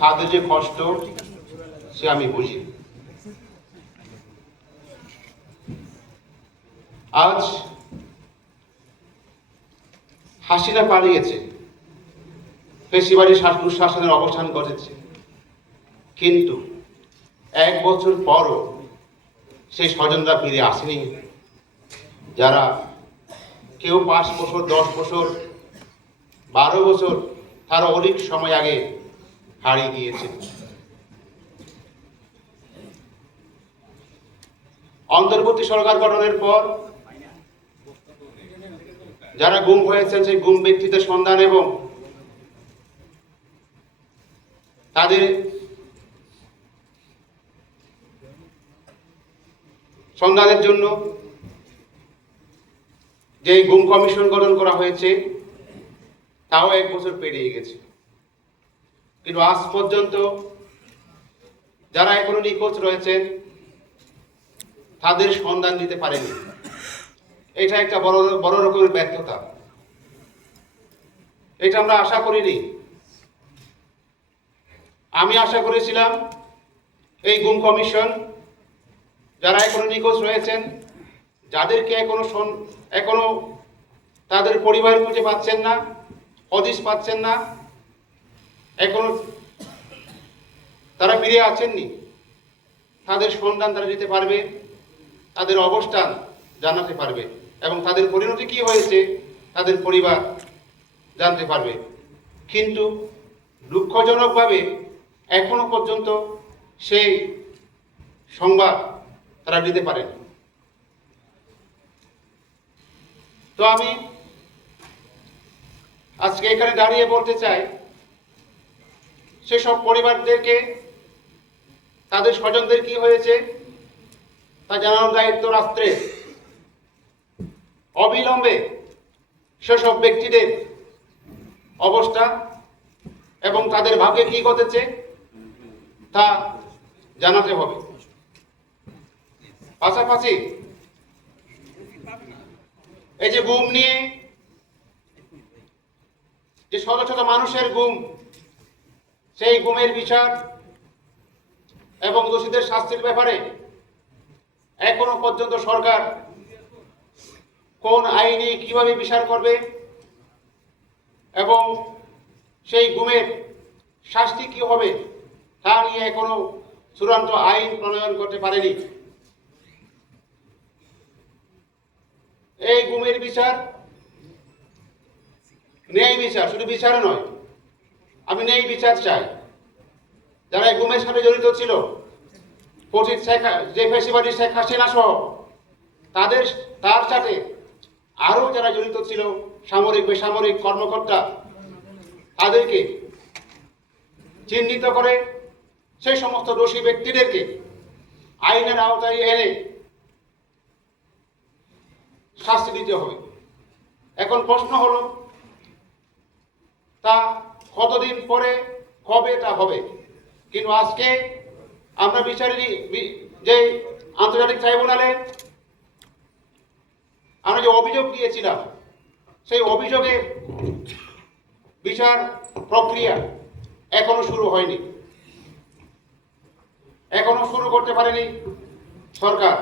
তাদের যে কষ্ট সে আমি বুঝি। আজ হাসিনা পালিয়েছে, ফেসিবাদী দুঃশাসনের অবসান ঘটেছে, কিন্তু 1 বছর পরও সেই স্বজনরা ফিরে আসেনি। যারা কেউ 5 বছর, 10 বছর, 12 বছর, তারা অনেক সময় আগে হারিয়ে গিয়েছে। অন্তর্বর্তী সরকার গঠনের পর যারা গুম হয়েছেন সেই গুম ব্যক্তিদের সন্ধান এবং তাদের সন্ধানের জন্য যে গুম কমিশন গঠন করা হয়েছে তাও 1 বছর পেরিয়ে গেছে, কিন্তু আজ পর্যন্ত যারা এখনো নিখোঁজ রয়েছেন তাদের সন্ধান দিতে পারেনি। এটা একটা বড় রকমের ব্যর্থতা। এটা আমরা আশা করিনি। আমি আশা করেছিলাম এই গুম কমিশন যারা এখনো নিখোঁজ রয়েছেন, যাদেরকে এখনো তাদের পরিবার খুঁজে পাচ্ছেন না, হদিশ পাচ্ছেন না, এখনো তারা ফিরে আসেননি, তাদের সন্ধান তারা দিতে পারবে, তাদের অবস্থান জানাতে পারবে এবং তাদের পরিণতি কি হয়েছে তাদের পরিবার জানতে পারবে। কিন্তু দুঃখজনকভাবে এখনো পর্যন্ত সেই সংবাদ তারা দিতে পারেন। তো আমি আজকে এখানে দাঁড়িয়ে বলতে চাই, সেসব পরিবারদেরকে তাদের স্বজনদের কি হয়েছে তা জানানোর দায়িত্ব রাষ্ট্রের। অবিলম্বে সেসব ব্যক্তিদের অবস্থা এবং তাদের ভাগ্যে কি ঘটেছে তা জানাতে হবে। পাশাপাশি এই যে গুম নিয়ে যে শত শত মানুষের গুম, সেই গুমের বিচার এবং দোষীদের শাস্তির ব্যাপারে এখনো পর্যন্ত সরকার কোন আইনে কিভাবে বিচার করবে এবং সেই গুমের শাস্তি কি হবে তা নিয়ে এখনো চূড়ান্ত আইন প্রণয়ন করতে পারেনি। এই গুমের বিচার, ন্যায় বিচার, শুধু বিচার নয়, আমি ন্যায় বিচার চাই। যারা এই গুমের সাথে জড়িত ছিল, যে ফ্যাসিবাদী শেখ হাসিনা সহ তার সাথে আরো যারা জড়িত ছিল সামরিক বেসামরিক কর্মকর্তা, তাদেরকে চিহ্নিত করে সেই সমস্ত দোষী ব্যক্তিদেরকে আইনের আওতায় এনে শাস্তি দিতে হবে। এখন প্রশ্ন হলো, তা কতদিন পরে কবে তা হবে? কিন্তু আজকে আমরা যে আন্তর্জাতিক ট্রাইব্যুনালে আমরা যে অভিযোগ দিয়েছিলাম, সেই অভিযোগের বিচার প্রক্রিয়া এখনো শুরু হয়নি, এখনো শুরু করতে পারেনি সরকার।